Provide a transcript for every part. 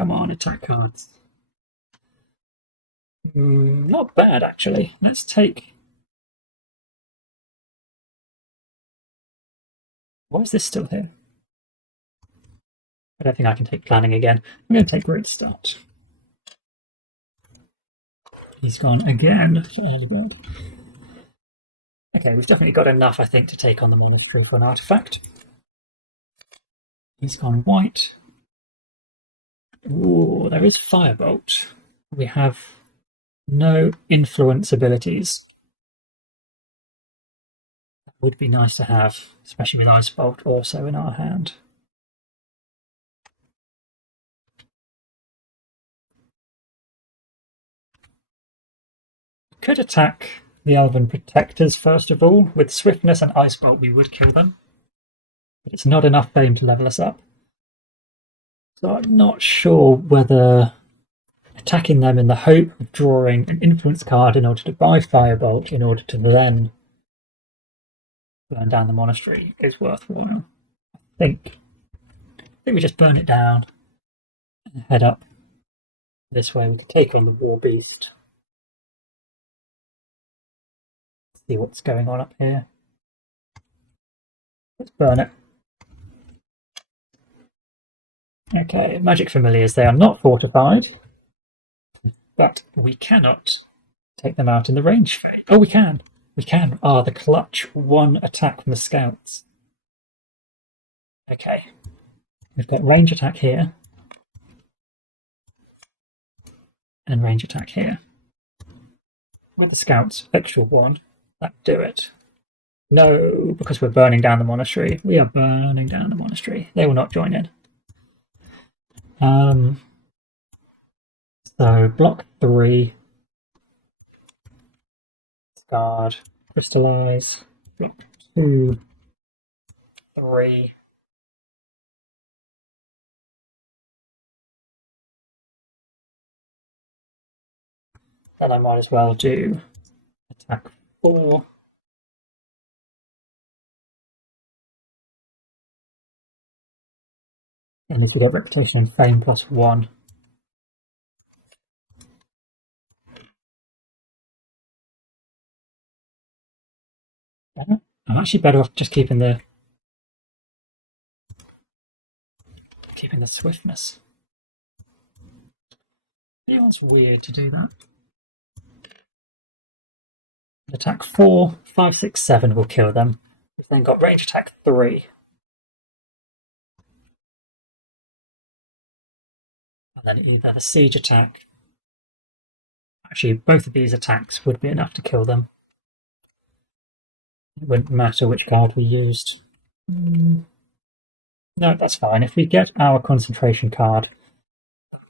Come on, attack cards. Not bad, actually. Let's take... Why is this still here? I don't think I can take planning again. I'm going to take Great Start. He's gone again for early build. Okay, we've definitely got enough, I think, to take on the monocle for an artifact. He's gone white. Ooh, there is Firebolt. We have no influence abilities. That would be nice to have, especially with Ice Bolt also in our hand. Could attack the Elven Protectors first of all. With Swiftness and Ice Bolt, we would kill them. But it's not enough fame to level us up. So I'm not sure whether attacking them in the hope of drawing an influence card in order to buy Firebolt in order to then burn down the monastery is worthwhile. I think we just burn it down and head up this way. We can take on the War Beast. See what's going on up here. Let's burn it. Okay, Magic Familiars, they are not fortified, but we cannot take them out in the range phase. Oh, we can. We can. Ah, the clutch 1 attack from the scouts. Okay. We've got range attack here. And range attack here. With the scouts, extra 1. That'd do it. No, because we're burning down the monastery. We are burning down the monastery. They will not join in. So block 3. Guard. Crystallize. Block 2. 3. Then I might as well do attack 4. And if you get Reputation and Fame plus 1. I'm actually better off just keeping the swiftness. Feels weird to do that. Attack 4, 5, 6, 7 will kill them. We've then got range attack 3. And then either the siege attack. Actually, both of these attacks would be enough to kill them. It wouldn't matter which card we used. No, that's fine. If we get our concentration card,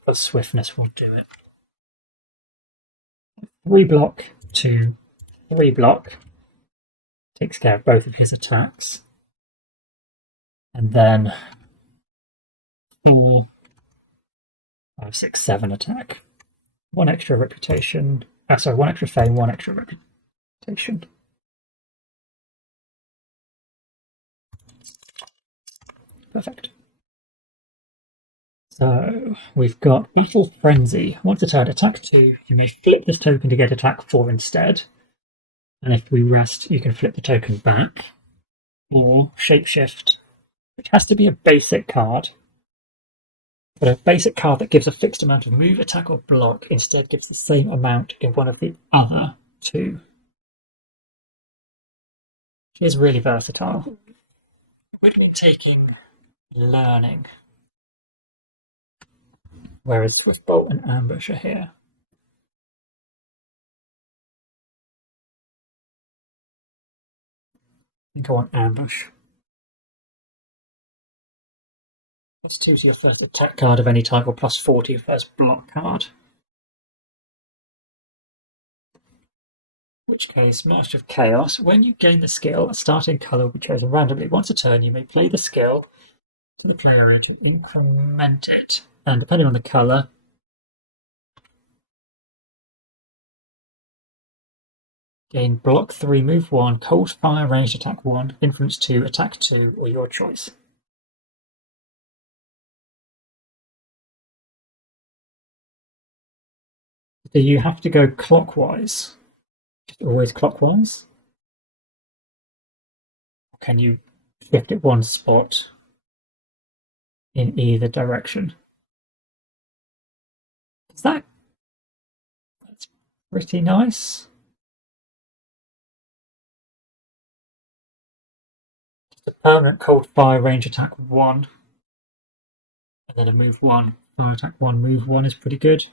but swiftness will do it. 3 block to 3 block. Takes care of both of his attacks. And then 4, 5, 6, 7 attack. 1 extra reputation. 1 extra fame, 1 extra reputation. Perfect. So we've got Battle Frenzy. Once a turn, attack 2. You may flip this token to get attack 4 instead. And if we rest, you can flip the token back. Or Shapeshift, which has to be a basic card. But a basic card that gives a fixed amount of move, attack, or block instead gives the same amount in one of the other 2. She is really versatile. It would mean taking Learning. Whereas Swiftbolt and Ambush are here. I think I want Ambush. Plus 2 to your first attack card of any type, or plus 4 to your first block card. In which case, Master of Chaos. When you gain the skill, a starting colour will be chosen randomly. Once a turn, you may play the skill to the player area to increment it. And depending on the colour, gain block 3, move 1, cold fire, ranged attack 1, influence 2, attack 2, or your choice. Do you have to go clockwise? Just always clockwise? Or can you shift it one spot in either direction? That's pretty nice. Just a permanent cold fire range attack 1. And then a move 1, fire attack 1, move 1 is pretty good.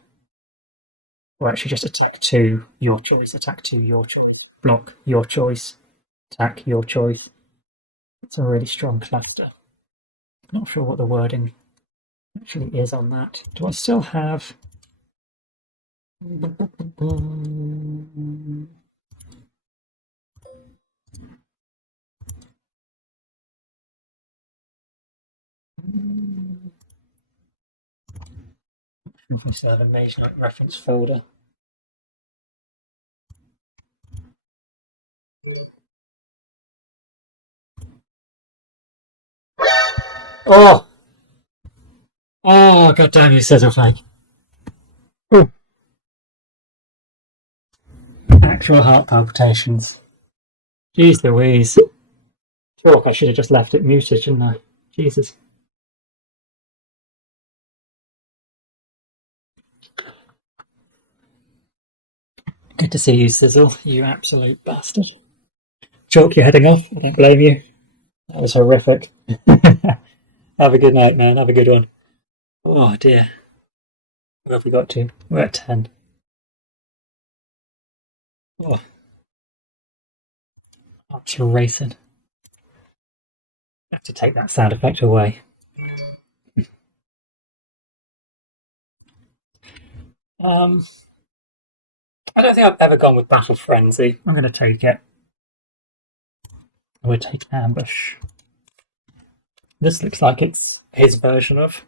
Or actually just attack 2, your choice, attack 2, your choice, block, your choice, attack, your choice. It's a really strong cluster. I'm not sure what the wording actually is on that. Do I still have... If we still have a Mage Knight reference folder. Oh! Oh, god damn you, Sizzleflake. Ooh. Actual heart palpitations. Jeez Louise. I feel like I should have just left it muted, shouldn't I? Jesus. Good to see you, Sizzle, you absolute bastard. Chalk, you're heading off. I don't blame you. That was horrific. Have a good night, man. Have a good one. Oh dear. Where have we got to? We're at 10. Oh. Hearts are racing. I have to take that sound effect away. I don't think I've ever gone with Battle Frenzy. I'm going to take it. I would take Ambush. This looks like it's his version of...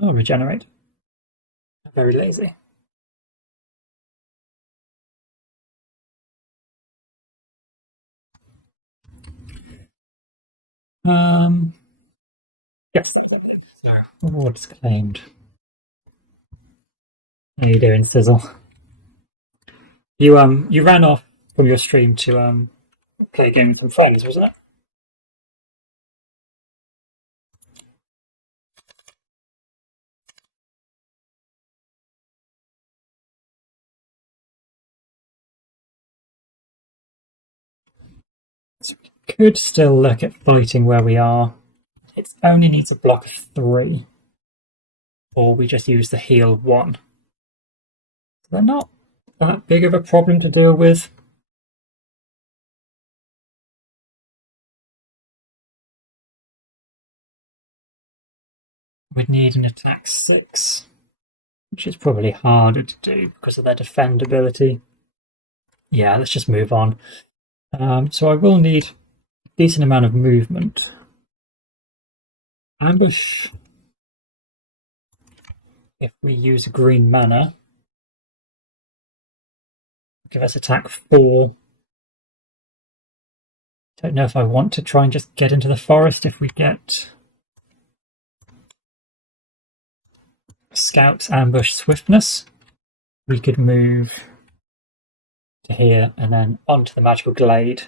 Oh, Regenerate. Very lazy. Yes. So, awards claimed. How you doing, Sizzle? You ran off from your stream to play a game with some friends, wasn't it? So we could still look at fighting where we are. It only needs a block of 3. Or we just use the heal 1. They're not that big of a problem to deal with. We'd need an attack 6, which is probably harder to do because of their defendability. Yeah, let's just move on. So I will need a decent amount of movement. Ambush, if we use green mana, give us attack 4. Don't know if I want to try and just get into the forest if we get Scouts, Ambush, Swiftness. We could move to here and then onto the Magical Glade.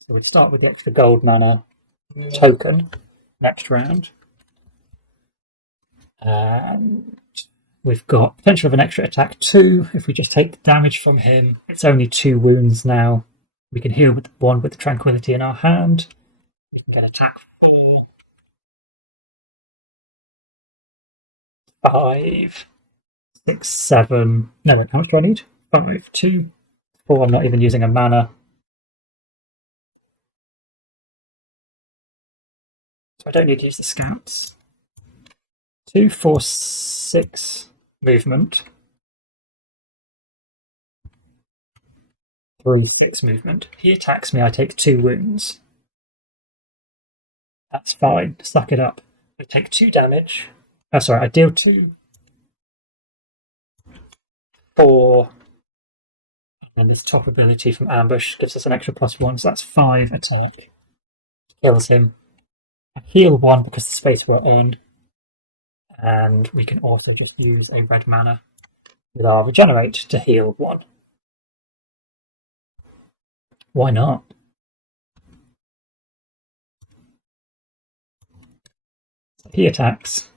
So we'd start with the extra gold mana token next round. And we've got potential of an extra attack 2. If we just take the damage from him, it's only 2 wounds now. We can heal with 1 with the Tranquility in our hand. We can get attack 4. 5, 6, 7. No, wait, how much do I need? 5, 2, 4. I'm not even using a mana. So I don't need to use the Scouts. 2, 4, 6 movement. 3, 6 movement. He attacks me, I take 2 wounds. That's fine. Suck it up. I take 2 damage. Oh, sorry, I deal 2. 4. And this top ability from Ambush gives us an extra +1, so that's 5 attack. Kills him. I heal 1 because the space we're owned. And we can also just use a red mana with our regenerate to heal 1. Why not? So he attacks.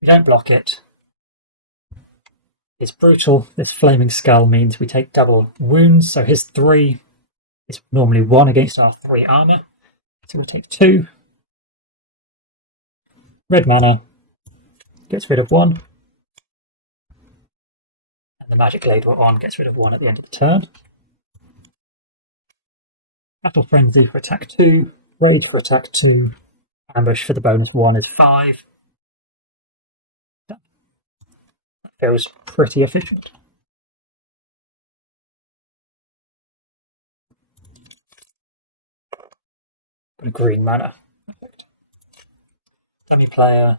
We don't block it. It's brutal. This flaming skull means we take double wounds, so his 3 is normally 1 against our 3 armor. So we'll take 2. Red mana gets rid of 1. And the magic blade we're on gets rid of 1 at the end of the turn. Battle Frenzy for attack 2. Raid for attack 2. Ambush for the bonus 1 is 5. That feels pretty efficient. Got a green mana. Perfect. Dummy player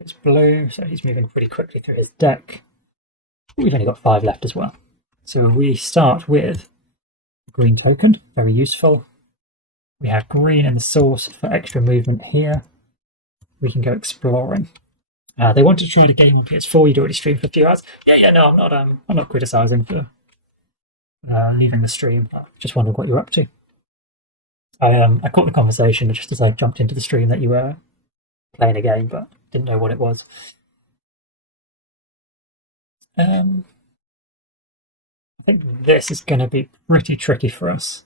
is blue, so he's moving pretty quickly through his deck. We've only got 5 left as well. So we start with a green token, very useful. We have green in the source for extra movement here. We can go exploring. They wanted to try the game on PS4. You'd already streamed for a few hours. Yeah, no, I'm not criticising for leaving the stream. I just wondered what you were up to. I caught the conversation just as I jumped into the stream that you were playing a game, but didn't know what it was. I think this is going to be pretty tricky for us.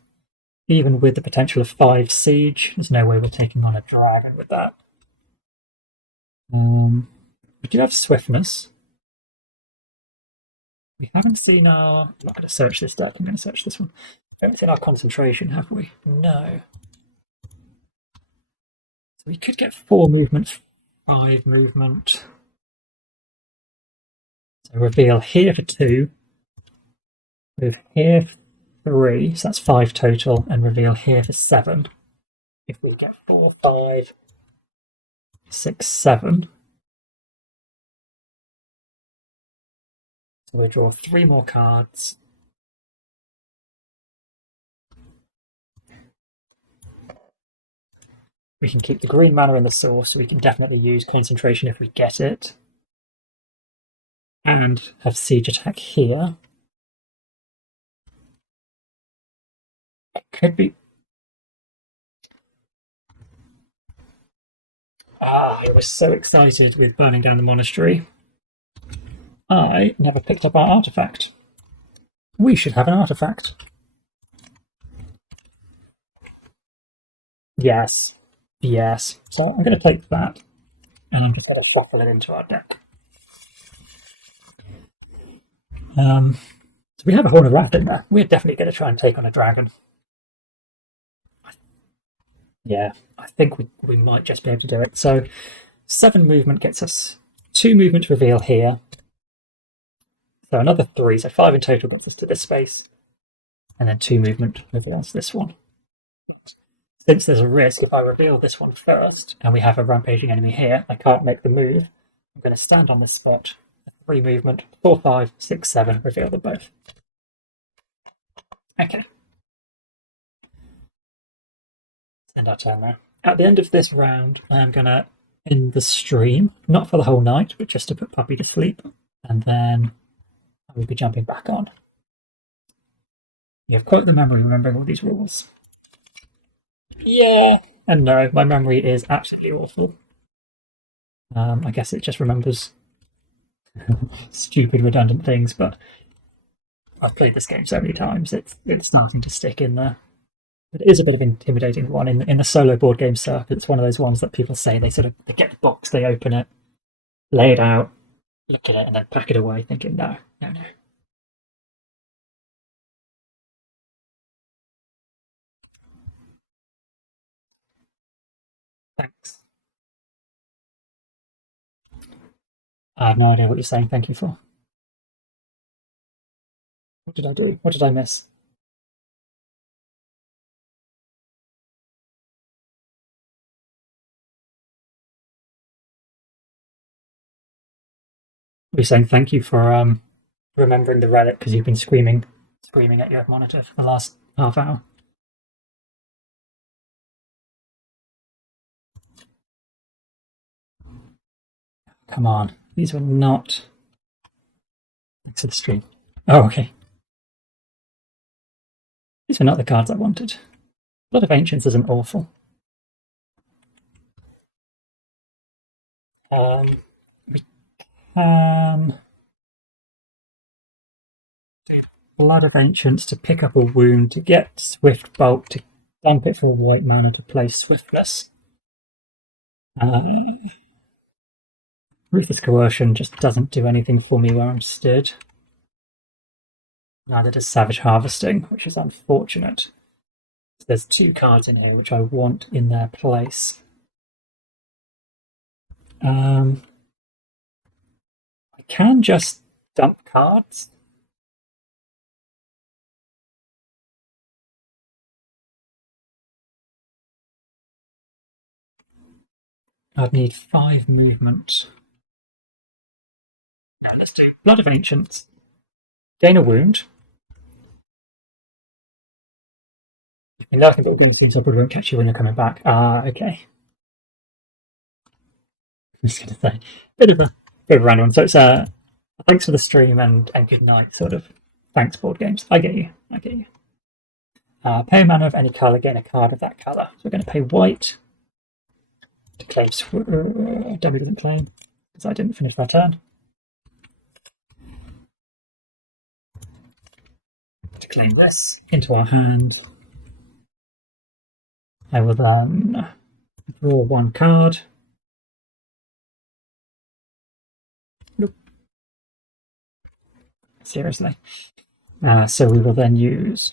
Even with the potential of 5 siege, there's no way we're taking on a dragon with that. We do have swiftness. We haven't seen our... I'm not going to search this deck, I'm going to search this one. We haven't seen our concentration, have we? No. So we could get 4 movement, 5 movement. So reveal here for 2. Move here for 3, so that's 5 total, and reveal here for 7. If we get 4, 5, 6, 7. So we draw 3 more cards. We can keep the green mana in the source, so we can definitely use concentration if we get it. And have siege attack here. It could be... I was so excited with burning down the monastery. I never picked up our artifact. We should have an artifact. Yes. Yes. So I'm going to take that, and I'm just going to shuffle it into our deck. So we have a Horn of Wrath in there. We're definitely going to try and take on a dragon. Yeah, I think we might just be able to do it. So 7 movement gets us 2 movement to reveal here. So another 3, so 5 in total gets us to this space. And then 2 movement reveals this one. Since there's a risk, if I reveal this one first, and we have a rampaging enemy here, I can't make the move. I'm going to stand on this spot. 3 movement, 4, 5, 6, 7, reveal them both. Okay. End our turn there. At the end of this round, I'm going to end the stream, not for the whole night, but just to put Puppy to sleep. And then I will be jumping back on. You have quite the memory remembering all these rules. Yeah, and no, my memory is absolutely awful. I guess it just remembers stupid, redundant things, but I've played this game so many times, it's starting to stick in there. It is a bit of an intimidating one in the solo board game circuit. It's one of those ones that people say they get the box, they open it, lay it out, look at it, and then pack it away, thinking, no. Thanks. I have no idea what you're saying. Thank you for. What did I do? What did I miss? You're saying thank you for remembering the relic because you've been screaming at your monitor for the last half hour. Come on, these were not Thanks for the stream. Oh, okay. These were not the cards I wanted. Blood of Ancients isn't awful. We can do Blood of Ancients to pick up a wound, to get Swift Bulk, to dump it for a white mana to play Swiftless. Ruthless Coercion just doesn't do anything for me where I'm stood. Neither does Savage Harvesting, which is unfortunate. There's two cards in here which I want in their place. I can just dump cards. I'd need 5 movement. Now let's do Blood of Ancients. Gain a wound. You've been lurking, but we're going through, so I probably won't catch you when you're coming back. Okay. I'm just going to say, bit of a random one. So it's thanks for the stream and good night, sort of. Thanks, board games. I get you. Pay a mana of any colour, gain a card of that colour. So we're going to pay white to claim. W doesn't claim because I didn't finish my turn. To claim this into our hand. I will then draw 1 card. Nope. Seriously. So we will then use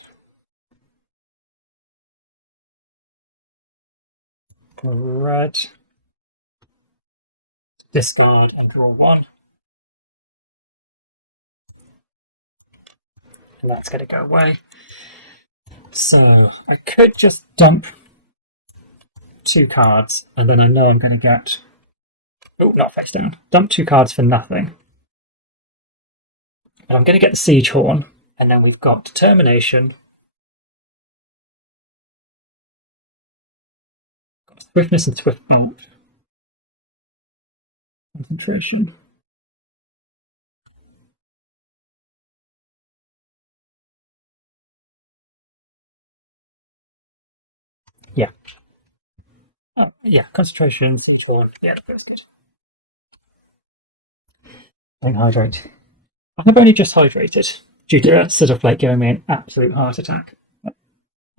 red, discard and draw 1. And that's going to go away. So I could just dump 2 cards, and then I know I'm going to get... Oh, not face down. Dump 2 cards for nothing. And I'm going to get the Siege Horn, and then we've got Determination, got Swiftness and Swift Bolt, Concentration. Yeah. Oh, yeah, Concentration, Siege Horn. Yeah, that feels good. Don't hydrate. I have only just hydrated due to a sort of like giving me an absolute heart attack. And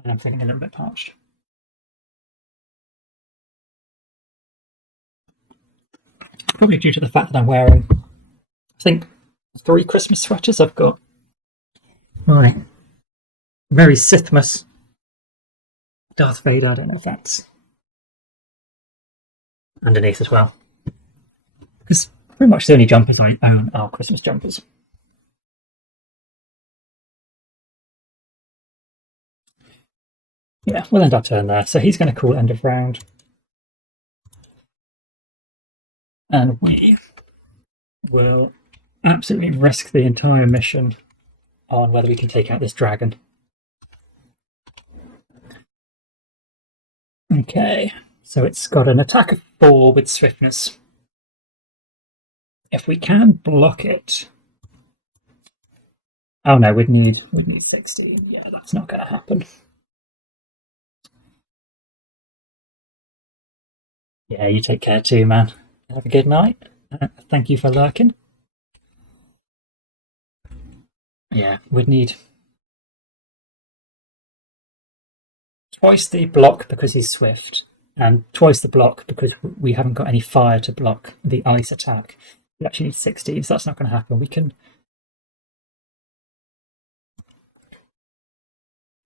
I'm feeling a little bit parched. Probably due to the fact that I'm wearing, I think, 3 Christmas sweaters. I've got my very Sithmas Darth Vader. I don't know if that's underneath as well. Because pretty much the only jumpers I own are Christmas jumpers. Yeah, we'll end our turn there. So he's going to call end of round. And we will absolutely risk the entire mission on whether we can take out this dragon. Okay, so it's got an attack of 4 with swiftness. If we can block it... Oh no, we'd need 16. Yeah, that's not going to happen. Yeah, you take care too, man. Have a good night. Thank you for lurking. Yeah, we'd need twice the block because he's swift, and twice the block because we haven't got any fire to block the ice attack. We actually need 16, so that's not going to happen. We can...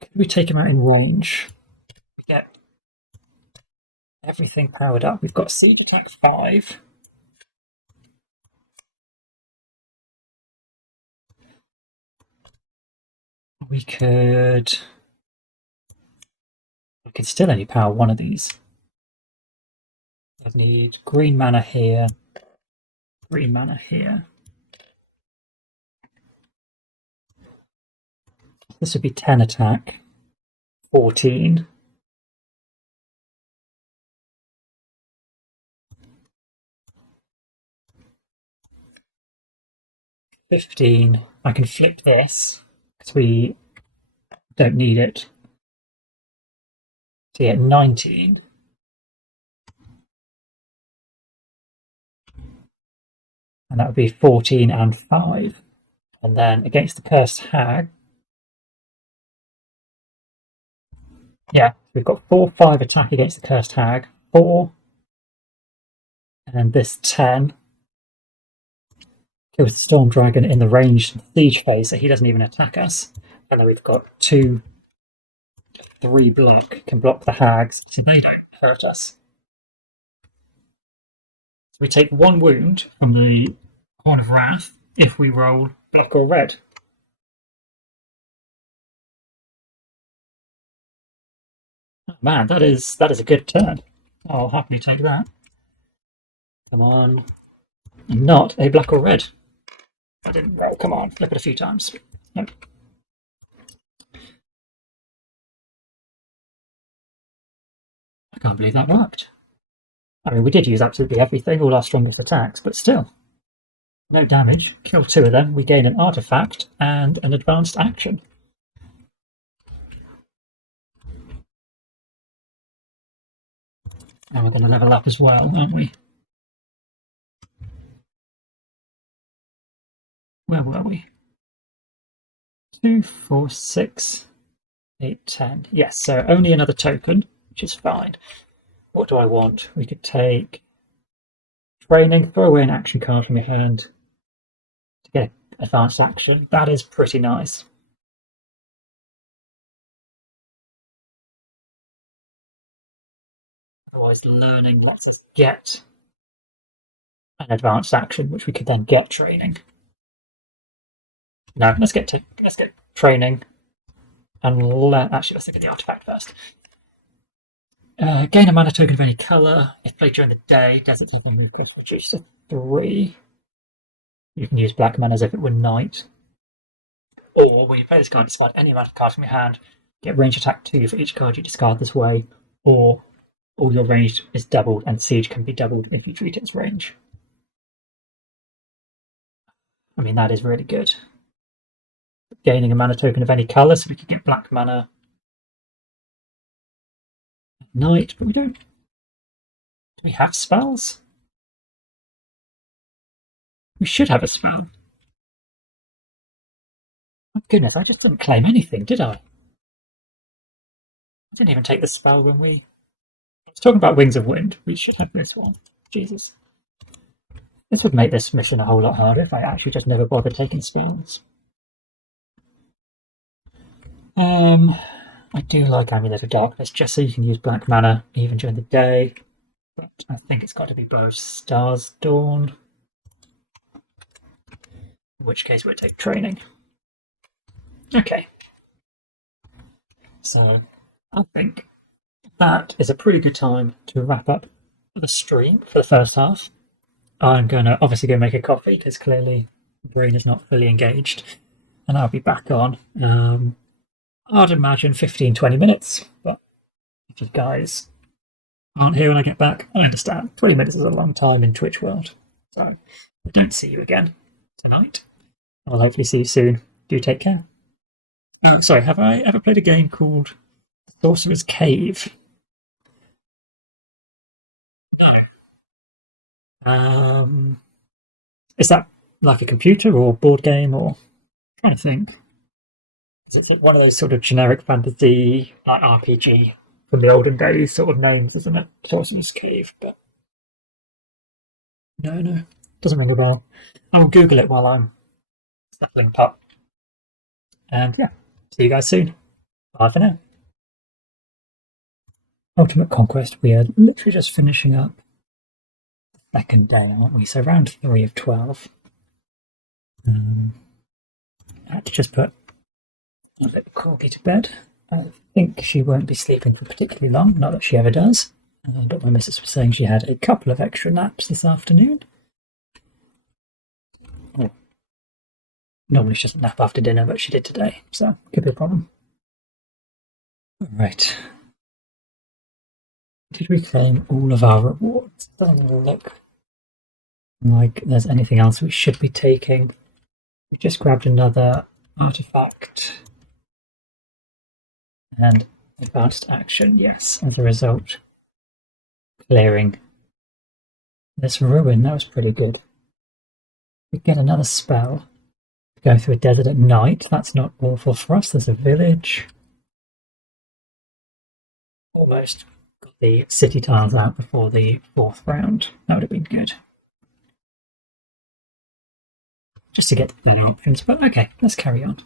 Could we take him out in range? We get everything powered up. We've got siege attack 5. We could still only power 1 of these. I'd need green mana here, green mana here. This would be 10 attack, 14. 15. I can flip this because we don't need it. So yeah, 19. And that would be 14 and 5. And then against the Cursed Hag, yeah, we've got 4/5 attack against the Cursed Hag, 4, and this 10 kills the Storm Dragon in the ranged siege phase, so he doesn't even attack us. And then we've got 2, 3 block, can block the hags, so they don't hurt us. So we take 1 wound from the Horn of Wrath if we roll black or red. Oh, man, that is a good turn. I'll happily take that. Come on. Not a black or red. I didn't roll. Come on, flip it a few times. Nope. I can't believe that worked. I mean, we did use absolutely everything, all our strongest attacks, but still. No damage. Kill 2 of them. We gain an artifact and an advanced action. And we're going to level up as well, aren't we? Where were we? 2, 4, 6, 8, 10. Yes, so only another token, which is fine. What do I want? We could take training, throw away an action card from your hand to get advanced action. That is pretty nice. Otherwise, learning lets us get an advanced action, which we could then get training. No, let's get training, and actually let's look at the artifact first. Gain a mana token of any colour. If played during the day, doesn't reduce to 3. You can use black mana as if it were night. Or when you play this card, discard any amount of cards from your hand, get range attack 2 for each card you discard this way, or all your range is doubled and siege can be doubled if you treat it as range. I mean, that is really good. Gaining a mana token of any colour, so we can get black mana at night, but we don't. Do we have spells? We should have a spell. My goodness, I just didn't claim anything, did I? I didn't even take the spell when I was talking about Wings of Wind. We should have this one. Jesus. This would make this mission a whole lot harder if I actually just never bothered taking spells. I do like Amulet of Darkness, just so you can use black mana even during the day. But I think it's got to be Bow of Stars Dawn. In which case we'll take training. Okay. So I think that is a pretty good time to wrap up the stream for the first half. I'm going to obviously go make a coffee because clearly the brain is not fully engaged. And I'll be back on. I'd imagine 15-20 minutes, but if you guys aren't here when I get back, I understand. 20 minutes is a long time in Twitch world. So I don't see you again tonight. I'll hopefully see you soon. Do take care. Sorry, have I ever played a game called Sorcerer's Cave? No. Is that like a computer or board game or? I'm trying to think. Is it one of those sort of generic fantasy like RPG from the olden days sort of names, isn't it? Sorcerer's Cave, but no, doesn't ring a bell. I'll Google it while I'm settling up. And yeah, see you guys soon. Bye for now. Ultimate Conquest, we are literally just finishing up the second day, aren't we? So round 3 of 12. I had to just put a little corgi to bed. I think she won't be sleeping for particularly long, not that she ever does. But my missus was saying she had a couple of extra naps this afternoon. Oh. Normally she doesn't nap after dinner, but she did today, so could be a problem. Right. Did we claim all of our rewards? Doesn't look like there's anything else we should be taking. We just grabbed another artifact and advanced action, yes, as a result. Clearing this ruin, that was pretty good. We get another spell. Go through a desert at night, that's not awful for us. There's a village. Almost got the city tiles out before the 4th round. That would have been good. Just to get better options, but okay, let's carry on.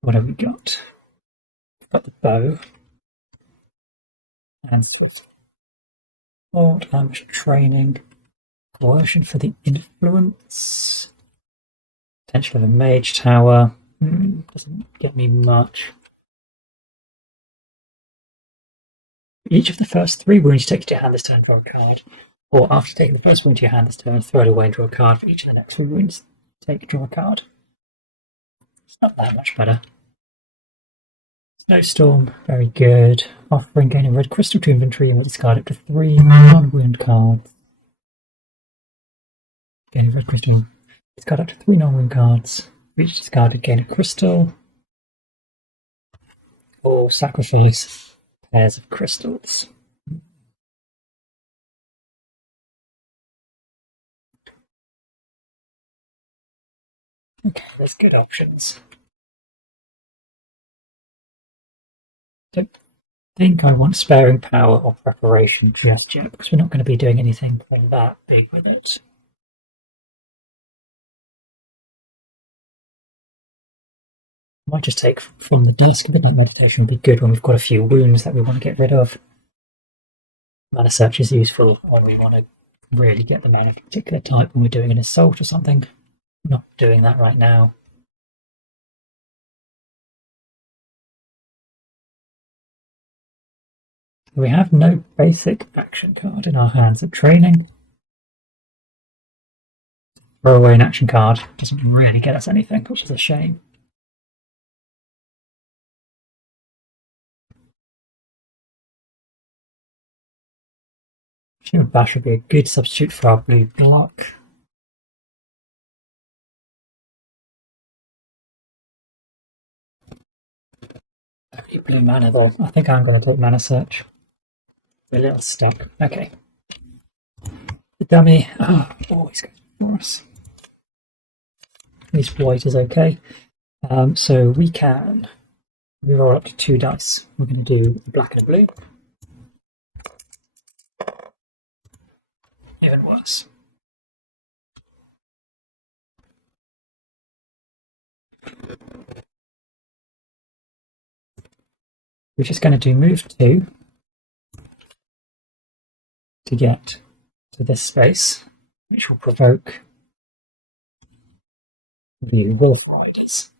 What have we got? We've got the bow. And sword, ambush training, coercion for the influence, potential of a mage tower. Doesn't get me much. Each of the first 3 wounds you take to your hand this turn, draw a card. Or after taking the first wound to your hand this turn, throw it away and draw a card. For each of the next 3 wounds, draw a card. It's not that much better. Snowstorm, very good. Offering, gain a red crystal to inventory and we'll discard up to 3 non-wound cards. Gain a red crystal. Discard up to 3 non-wound cards. Each discarded, gain a crystal. Or sacrifice pairs of crystals. Okay, there's good options. Don't think I want sparing power or preparation just yet because we're not going to be doing anything that big with it. I might just take from the desk. Midnight Meditation would be good when we've got a few wounds that we want to get rid of. Mana Search is useful when we want to really get the mana of a particular type when we're doing an assault or something. I'm not doing that right now. We have no basic action card in our hands at training. Throw away an action card doesn't really get us anything, which is a shame. Shield Bash would be a good substitute for our blue block. Only blue mana though. I think I'm going to take Mana Search. We're a little stuck. Okay. The dummy always goes for us. At least white is okay. So we can reroll up to 2 dice. We're going to do a black and a blue. Even worse. We're just going to do move 2 to get to this space, which will provoke the Wolf Riders.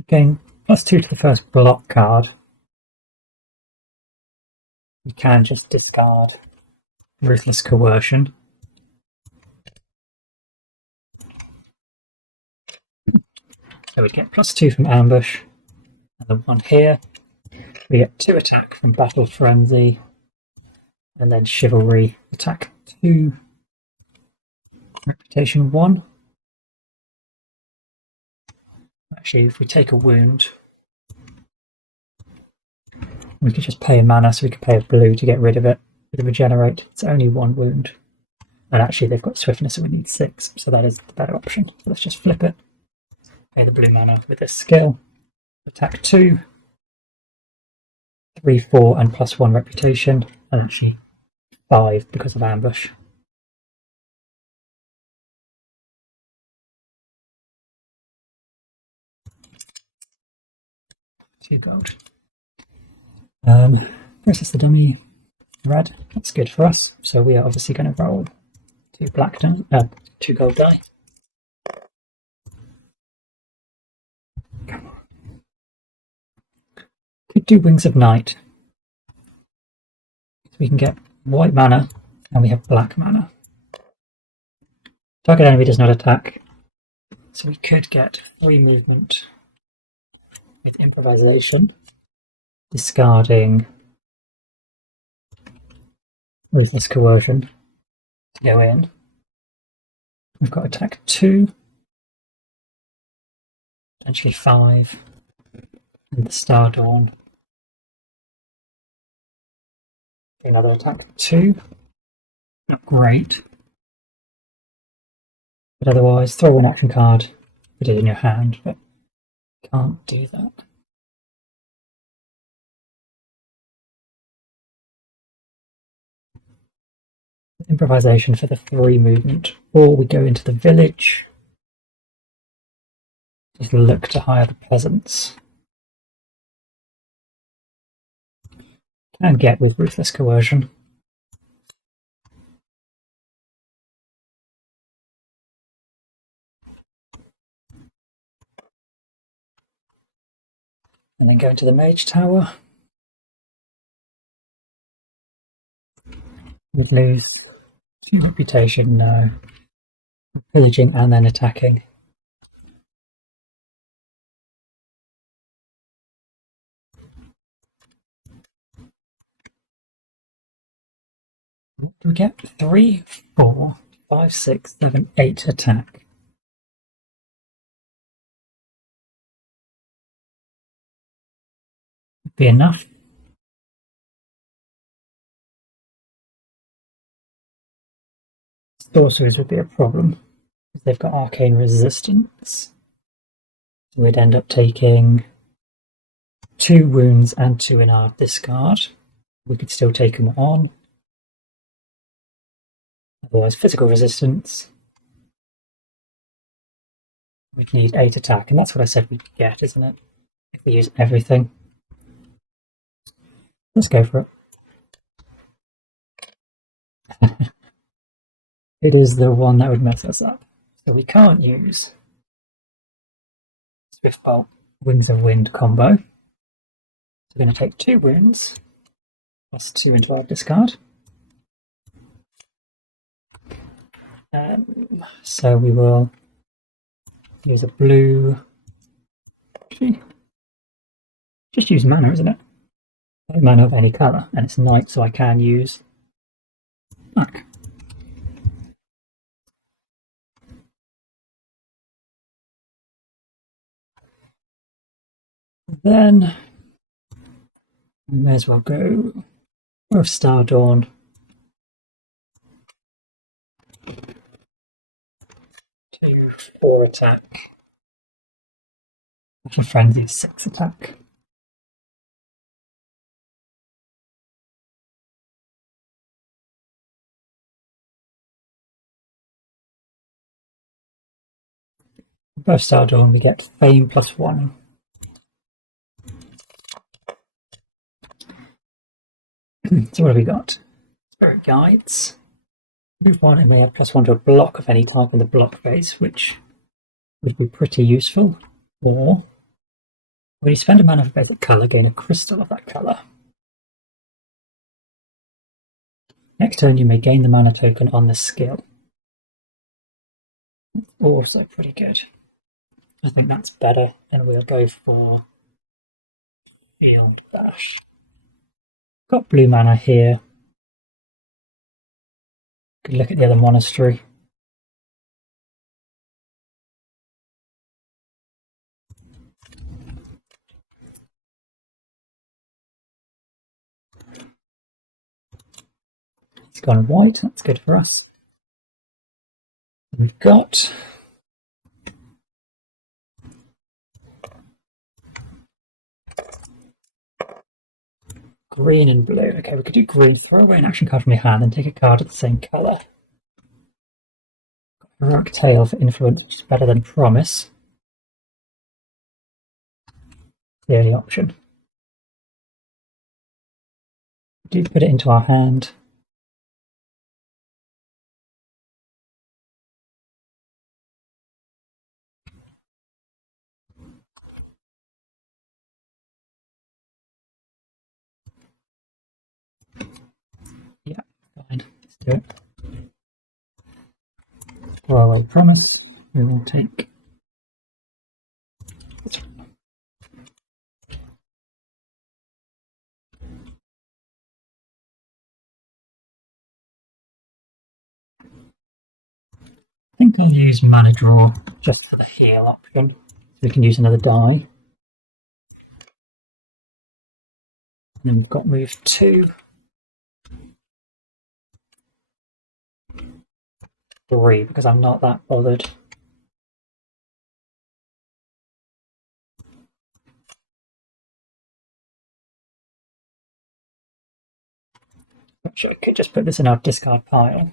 Again, +2 to the first block card. We can just discard Ruthless Coercion. So we get +2 from Ambush, and the one here. We get 2 attack from Battle Frenzy, and then Chivalry, attack 2, Reputation 1. Actually, if we take a wound, we could just pay a mana, so we could pay a blue to get rid of it. To regenerate, it's only 1 wound. And actually they've got swiftness, so we need 6, so that is the better option. So let's just flip it. Pay the blue mana with this skill. Attack 2, 3, 4, and +1 reputation, and actually 5 because of ambush. 2 gold. Process the dummy red. That's good for us. So we are obviously going to roll 2 2 gold die. Come on. Could do Wings of Night. So we can get white mana and we have black mana. Target enemy does not attack. So we could get 3 movement with improvisation, discarding ruthless coercion to go in. We've got attack 2, potentially 5, and the Star Dawn. Another attack 2, not great. But otherwise, throw an action card, put it in your hand, but can't do that. Improvisation for the 3 movement, or we go into the village. Just look to hire the peasants. And get with ruthless coercion. And then go into the Mage Tower. We'd lose 2 reputation, no. Pillaging and then attacking. What do we get? 3, 4, 5, 6, 7, 8 attack. Would be enough. Sorcerers would be a problem, because they've got arcane resistance. So we'd end up taking 2 wounds and 2 in our discard. We could still take them on. Otherwise, physical resistance. We'd need 8 attack, and that's what I said we'd get, isn't it? If we use everything. Let's go for it. It is the one that would mess us up. So we can't use Swift Bolt, Wings of Wind combo. So we're going to take 2 wounds, plus 2 into our discard. So we will use a blue. Just use mana, isn't it? Mana of any colour, and it's night, so I can use black. Then we may as well go for Star Dawn. 2, 4 attack. For Frenzy, 6 attack. Both Star Dawn, we get Fame +1. So what have we got? Spirit Guides. Move 1, it may add +1 to a block of any type in the block phase, which would be pretty useful. Or, when you spend a mana for basic colour, gain a crystal of that colour. Next turn, you may gain the mana token on this skill. It's also pretty good. I think that's better, and we'll go for Field Bash. Got blue mana here. Could look at the other monastery. It's gone white, that's good for us. We've got green and blue. Okay, we could do green, throw away an action card from your hand and take a card of the same colour. Heroic Tale for influence, which is better than Promise. The only option. We do put it into our hand. Yeah, fine. Let's do it. Throw away Promise. We will take think I'll use mana draw just for the heal option, so we can use another die. And then we've got move 2, 3, because I'm not that bothered. I'm sure we could just put this in our discard pile.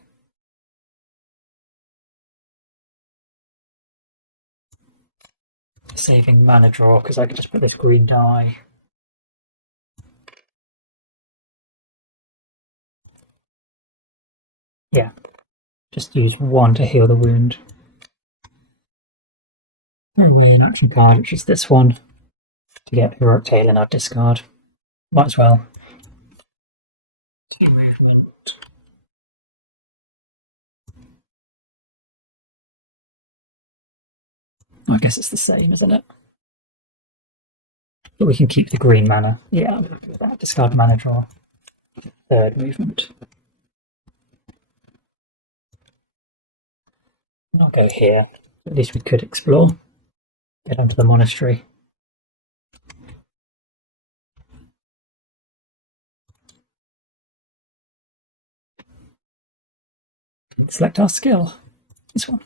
Saving mana draw, because I could just put this green die. Yeah, just use 1 to heal the wound. Throw away an action card, which is this one, to get Heroic Tail in our discard. Might as well. 2 movement. I guess it's the same, isn't it? But we can keep the green mana. Yeah, without discard mana draw. 3rd movement. I'll go here. At least we could explore. Get onto the monastery. Select our skill. This one.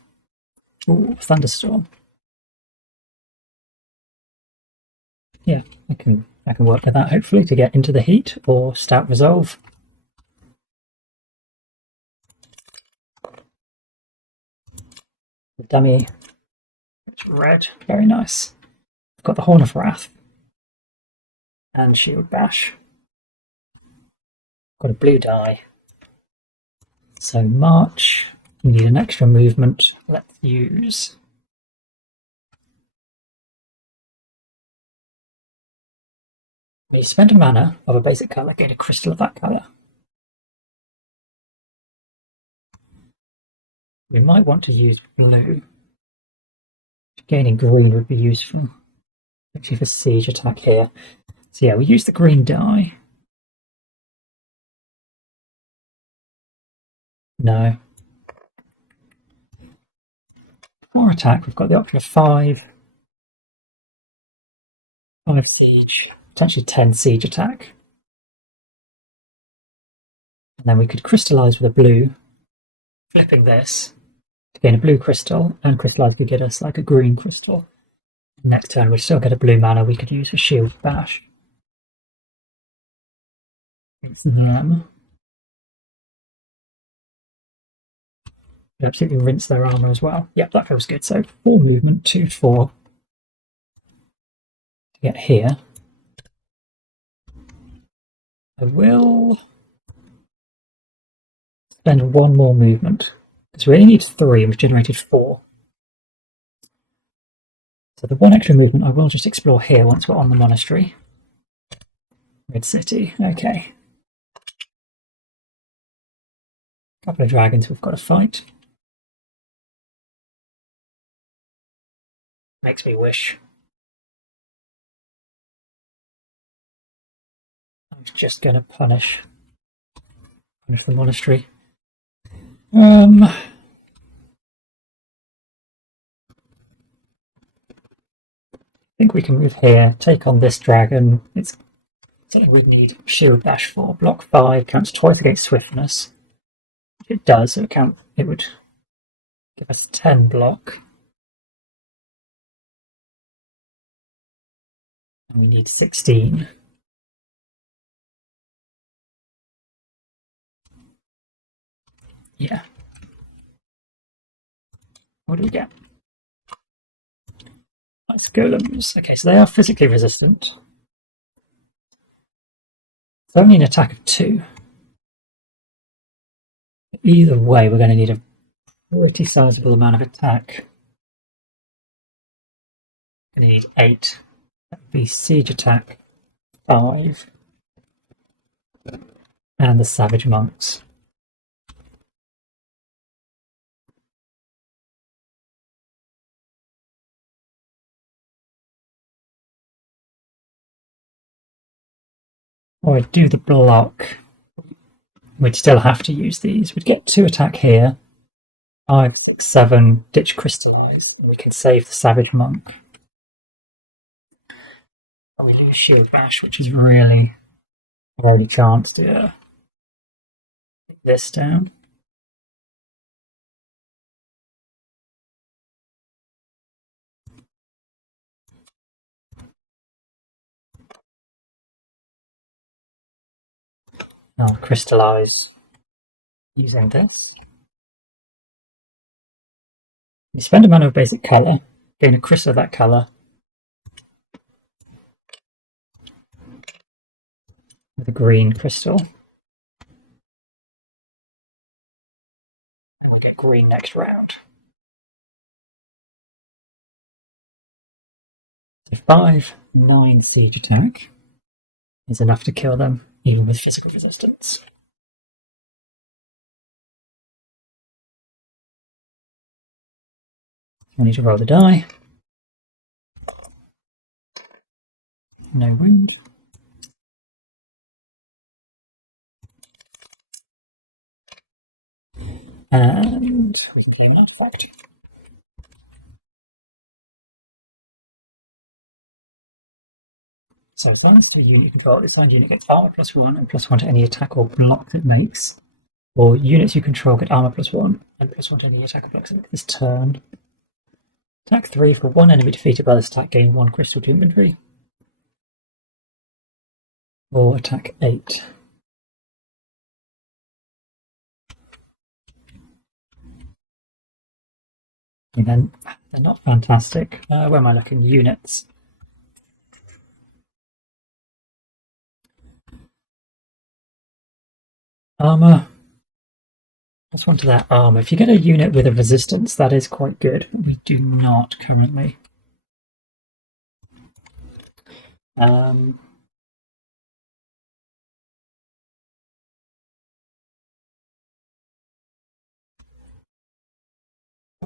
Ooh, thunderstorm. Yeah, I can work with that hopefully to get into the heat or stout resolve. The dummy. It's red. Very nice. I've got the Horn of Wrath and Shield Bash. Got a blue die. So March. We need an extra movement. Let's use when you spend a mana of a basic colour, gain a crystal of that colour. We might want to use blue. Gaining green would be useful. Actually for siege attack here. So yeah, we use the green die. No. For attack, we've got the option of 5 siege, potentially 10 siege attack. And then we could crystallise with a blue, flipping this to gain a blue crystal, and crystallise could get us like a green crystal. Next turn, we'd still get a blue mana we could use for Shield Bash. It's them. Absolutely rinse their armour as well. Yep, that feels good. So 4 movement, 2, 4 to get here. I will spend 1 more movement because we only need 3 and we've generated 4. So the 1 extra movement I will just explore here once we're on the monastery. Red City, okay. Couple of dragons we've got to fight. Makes me wish. I was just going to punish the monastery. I think we can move here, take on this dragon. It's something we'd need Shield Bash for. Block 5 counts twice against swiftness. If it does, it would give us 10 block. And we need 16. Yeah. What do we get? Nice golems. Okay, so they are physically resistant. It's only an attack of 2. Either way, we're going to need a pretty sizable amount of attack. We're going to need 8. That would be siege attack 5. And the savage monks. Or I'd do the block. We'd still have to use these. We'd get 2 attack here, 5 6/7 Ditch Crystallize, and we can save the Savage Monk. And we lose Shield Bash, which is really our only chance to get this down. I'll crystallize using this. You spend a mana of basic colour, gain a crystal of that colour with a green crystal, and we'll get green next round. So 5/9 siege attack is enough to kill them, even with physical resistance. I need to roll the die. No wind. And with a game artifact. So first, a unit control. Assigned unit gets armor +1 and +1 to any attack or block it makes. Or units you control get armor +1 and +1 to any attack or blocks it makes this turn. Attack 3 for one enemy defeated by this attack, gain 1 crystal to inventory. Or attack 8. And then they're not fantastic. Where am I looking? Units. Armor. +1 to that armor. If you get a unit with a resistance, that is quite good. We do not currently. And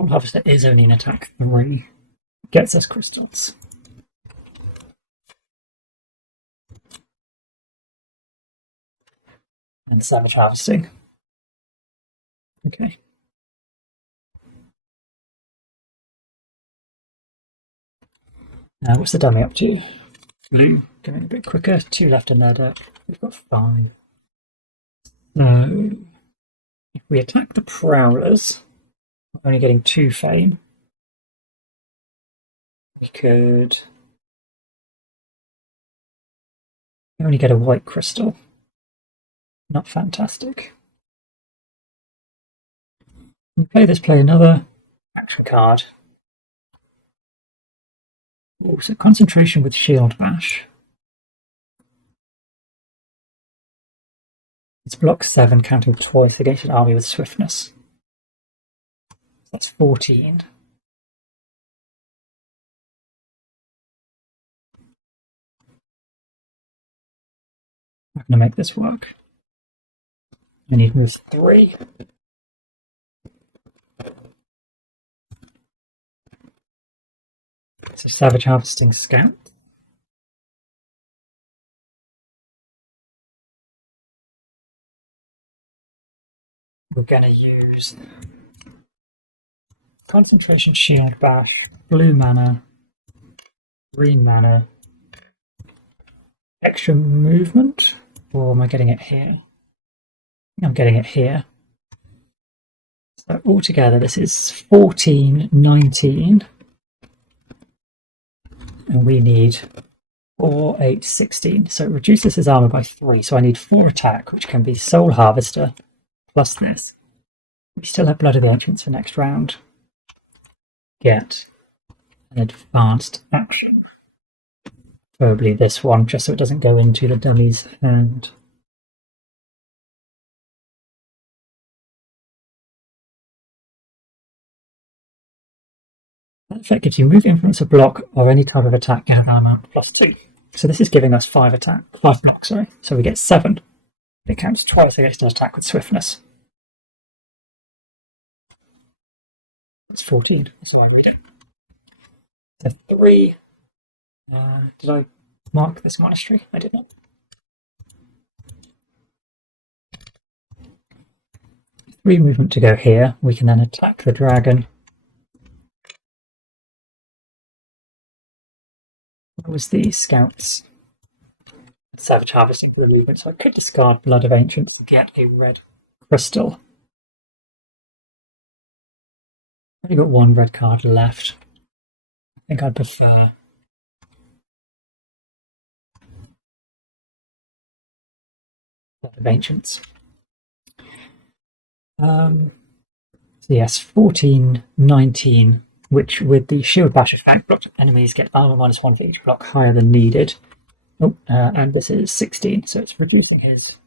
Harvester is only an attack 3. Gets us crystals. And Savage Harvesting. Okay. What's the dummy up to? Blue, going a bit quicker. 2 left in their deck. We've got 5. So, if we attack the Prowlers, we're only getting 2 fame. We could only get a white crystal. Not fantastic. When you play another action card. Also, concentration with Shield Bash. It's block 7, counting twice against an army with swiftness. That's 14. I'm going to make this work. I need move 3. So Savage Harvesting Scout. We're going to use Concentration Shield Bash, blue mana, green mana, extra movement, or am I getting it here? I'm getting it here. So altogether this is 14, 19, and we need 4, 8, 16. So it reduces his armor by 3, so I need 4 attack, which can be Soul Harvester plus this. We still have Blood of the Ancients for next round. Get an advanced action. Probably this one, just so it doesn't go into the dummy's hand. That effect gives you move, influence, a block, or any type of attack, get an armor +2. So this is giving us 5 blocks, sorry. So we get 7. It counts twice against an attack with swiftness. It's 14, so I read it. So 3. Did I mark this monastery? I did not. 3 movement to go here. We can then attack the dragon. What was the scouts? Savage harvesting for the movement, so I could discard Blood of Ancients and get a red crystal. I've only got 1 red card left. I think I'd prefer Blood of Ancients. So yes, 14, 19, which with the Shield Bash effect, blocked enemies get armor -1 for each block higher than needed. Oh, and this is 16, so it's reducing his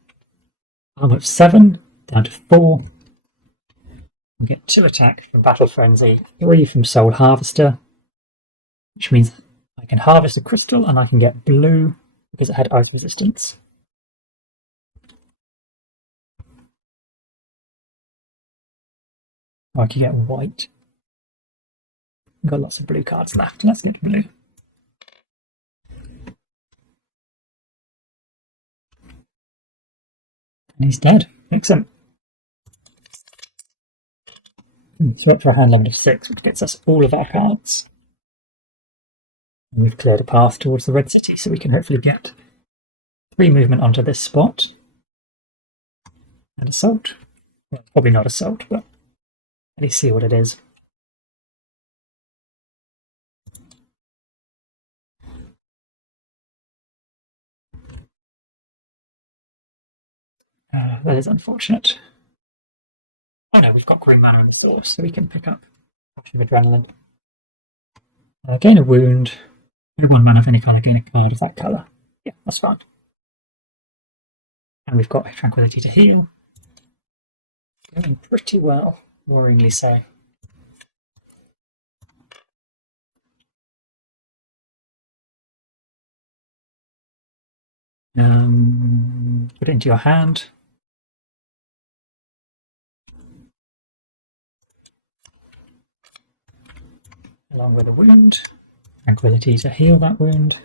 armor of 7 down to 4. We get 2 attacks from Battle Frenzy, 3 from Soul Harvester, which means I can harvest a crystal and I can get blue because it had ice resistance. Or I can get white. We've got lots of blue cards left. Let's get blue. And he's dead. Excellent. So up to a hand limit of 6, which gets us all of our cards. And we've cleared a path towards the Red City, so we can hopefully get 3 movement onto this spot. And assault. Well, probably not assault, but at least see what it is. That is unfortunate. Oh no, we've got green mana in the source, so we can pick up a potion of adrenaline. Gain a wound. Pay 1 mana of any colour, gain a card of that colour. Yeah, that's fine. And we've got a tranquility to heal. Going pretty well, worryingly so. Put it into your hand. Along with a wound. Tranquility to heal that wound.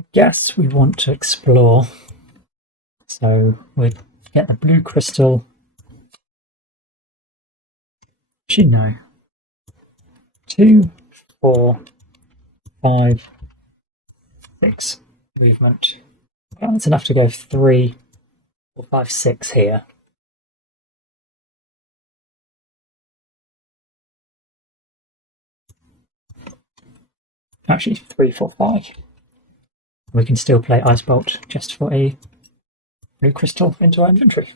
I guess we want to explore. So we get the blue crystal. Actually, no. 2, 4, 5, 6 movement. Well, that's enough to go 3, 4, 5, 6 here. Actually, 3, 4, 5. We can still play Ice Bolt just for a blue crystal into our inventory.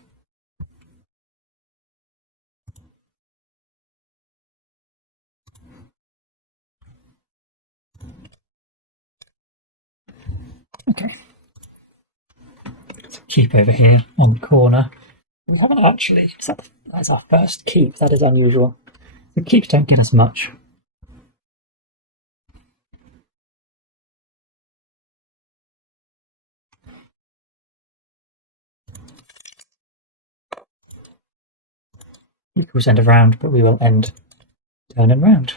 Okay. So keep over here on the corner. We haven't actually. That's our first keep. That is unusual. The keeps don't get us much. We will end a round, but we will end turn and round.